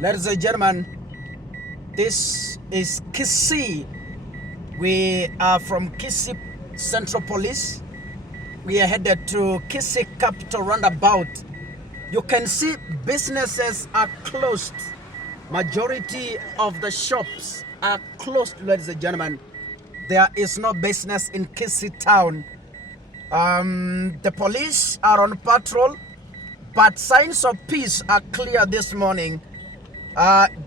Ladies and gentlemen, this is Kisii. We are from Kisii Central Police. We are headed to Kisii Capital Roundabout. You can see businesses are closed. Majority of the shops are closed, ladies and gentlemen. There is no business in Kisii town. The police are on patrol, but signs of peace are clear this morning.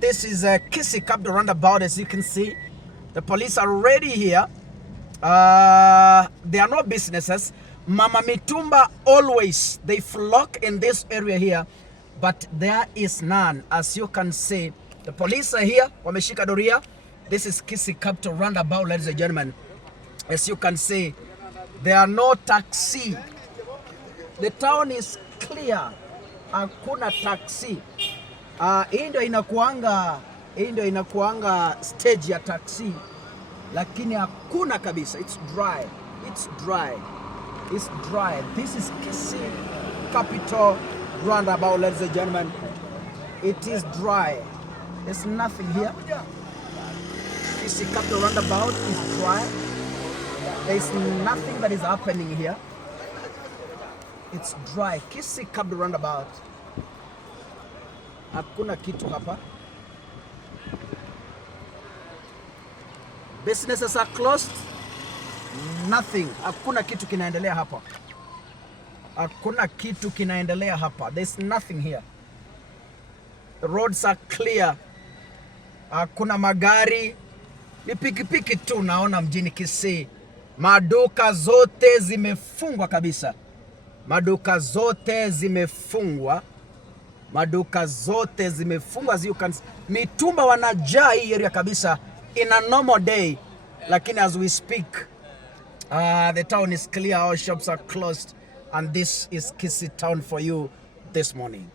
This is a Kisii Capital Roundabout, as you can see. The police are already here. There are no businesses. Mama Mitumba always, they flock in this area here, but there is none. As you can see, the police are here. Wameshika doria. This is Kisii Capital Roundabout, ladies and gentlemen. As you can see, there are no taxi. The town is clear. Hakuna taxi. Hii ndio inakuanga stage ya taxi, lakini hakuna kabisa. It's dry. It's dry. It's dry. This is Kisii Capital Roundabout, ladies and gentlemen. It is dry. There's nothing here. Kisii Capital Roundabout is dry. There's nothing that is happening here. It's dry. Kisii Capital Roundabout. Hakuna kitu hapa. Businesses are closed. Nothing. Hakuna kitu kinaendelea hapa. Hakuna kitu kinaendelea hapa. There's nothing here. The roads are clear. Hakuna magari. Ni pikipiki tu naona mjini Kisii. Maduka zote zimefungwa kabisa. Maduka zote zimefungwa. Maduka zote zimefungwa, as you can see. Mitumba wanajaa hii area kabisa in a normal day. Lakini as we speak, the town is clear, our shops are closed, and this is Kisii town for you this morning.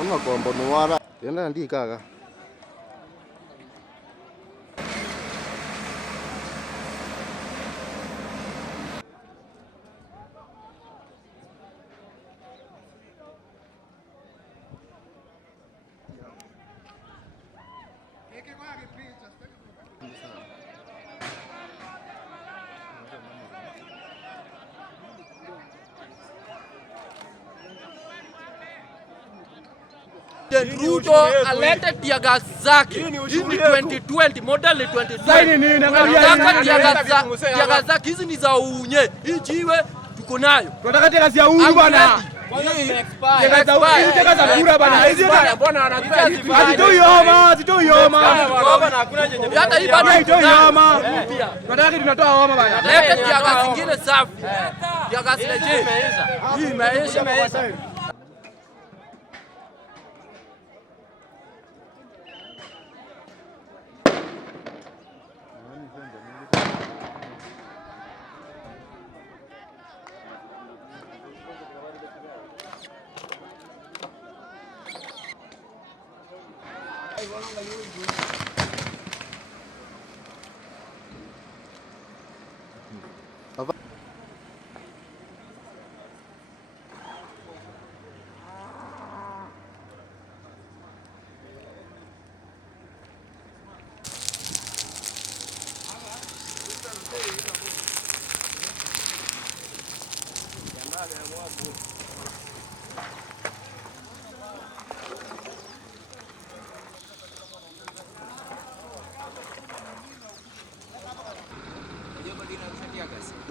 Ona gombo nuara yenda ndi kaga Ruto alete tiaga zake. Hii ni 2020, model ni 2020. Tiaga zake hizi ni za unye. Hii jiwe tuko nayo. Tunataka tiaga za unye bwana. Tiaga za unye, tiaga za kura bwana. Hizi bwana anataka zitoi homa. Hata hii bado haitoi homa. Tunataka tunatoa homa bwana. Lete tiaga zingine safi. Tiaga zile je. Hii imeisha.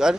gari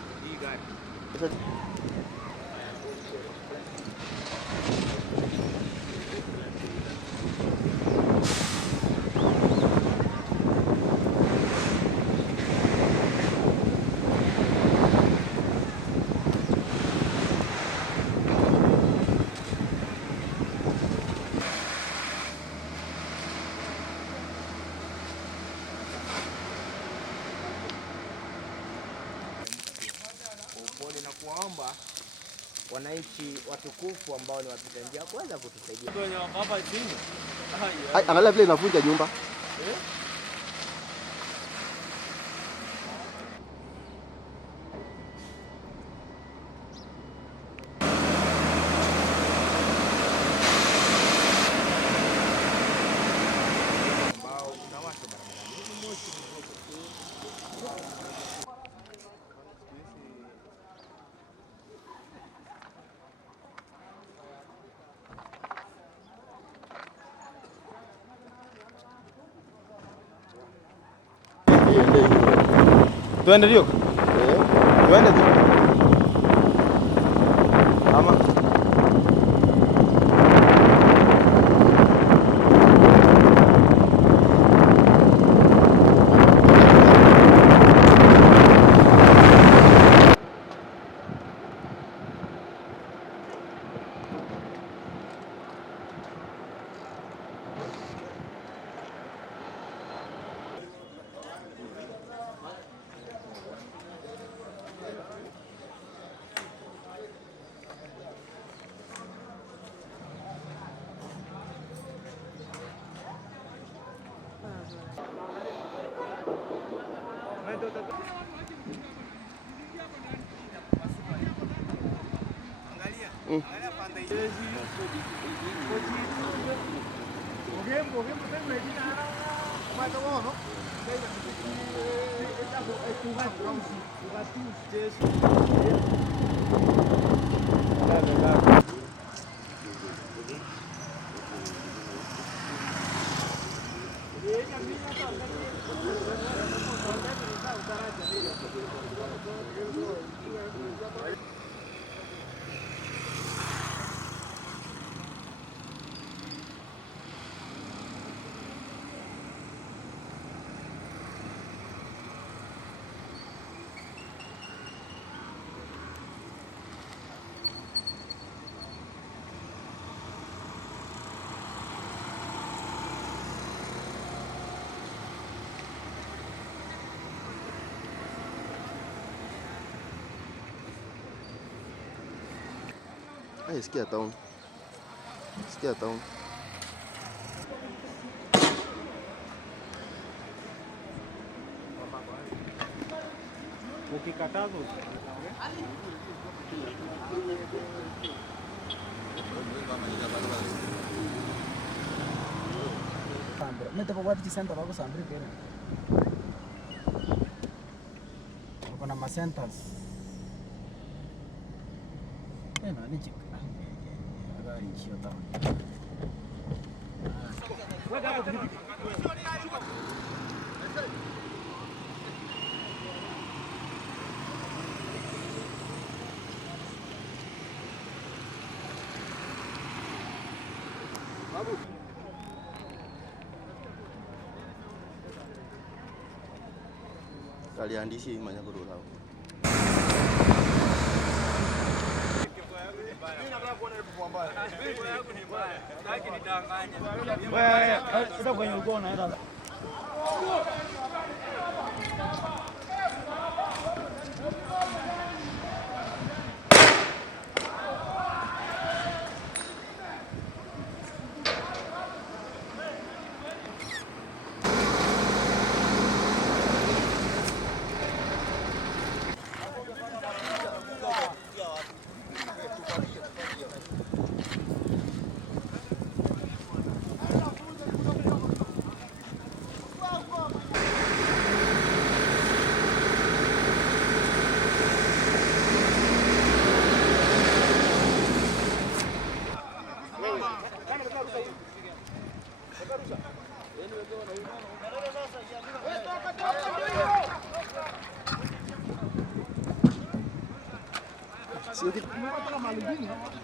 tunakuomba wananchi watukufu ambao ni wapita njia kuweza kutusaidia. Angalia vile inavunja nyumba. Tuende ndio? Tuende tu. Ama Sikia town. Sikia town. ukikatazo Mete kwa watu center wako sambri kile. Kuna ma centers. Tena ni chika. Gari hiyo town. Weka hapo pikipiki. Babu. Aliandishi manya kudola. Sasa kwenye uko unaenda.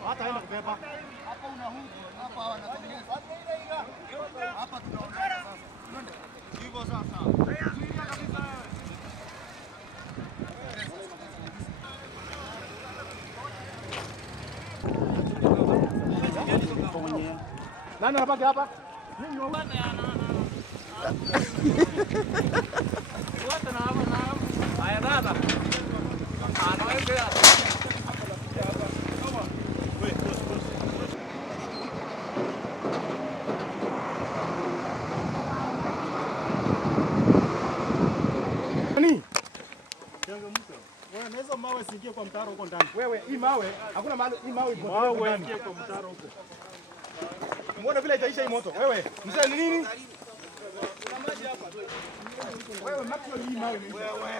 hataenda kubeba hapa, una huko hapa wanatengeneza hapa, tunaongea sasa hivyo sasa. Nani anabaki hapa? Mimi bwana wote na hapa na haya dada. Anaweza mawe siingie kwa mtaro huko ndani. Wewe, hii mawe, hakuna mahali hii mawe ipo. Mawe ingie kwa mtaro huko. Muone vile itaisha hii moto. Wewe, mzee ni nini? Kuna maji hapa. Wewe, maximum hii mawe. Wewe.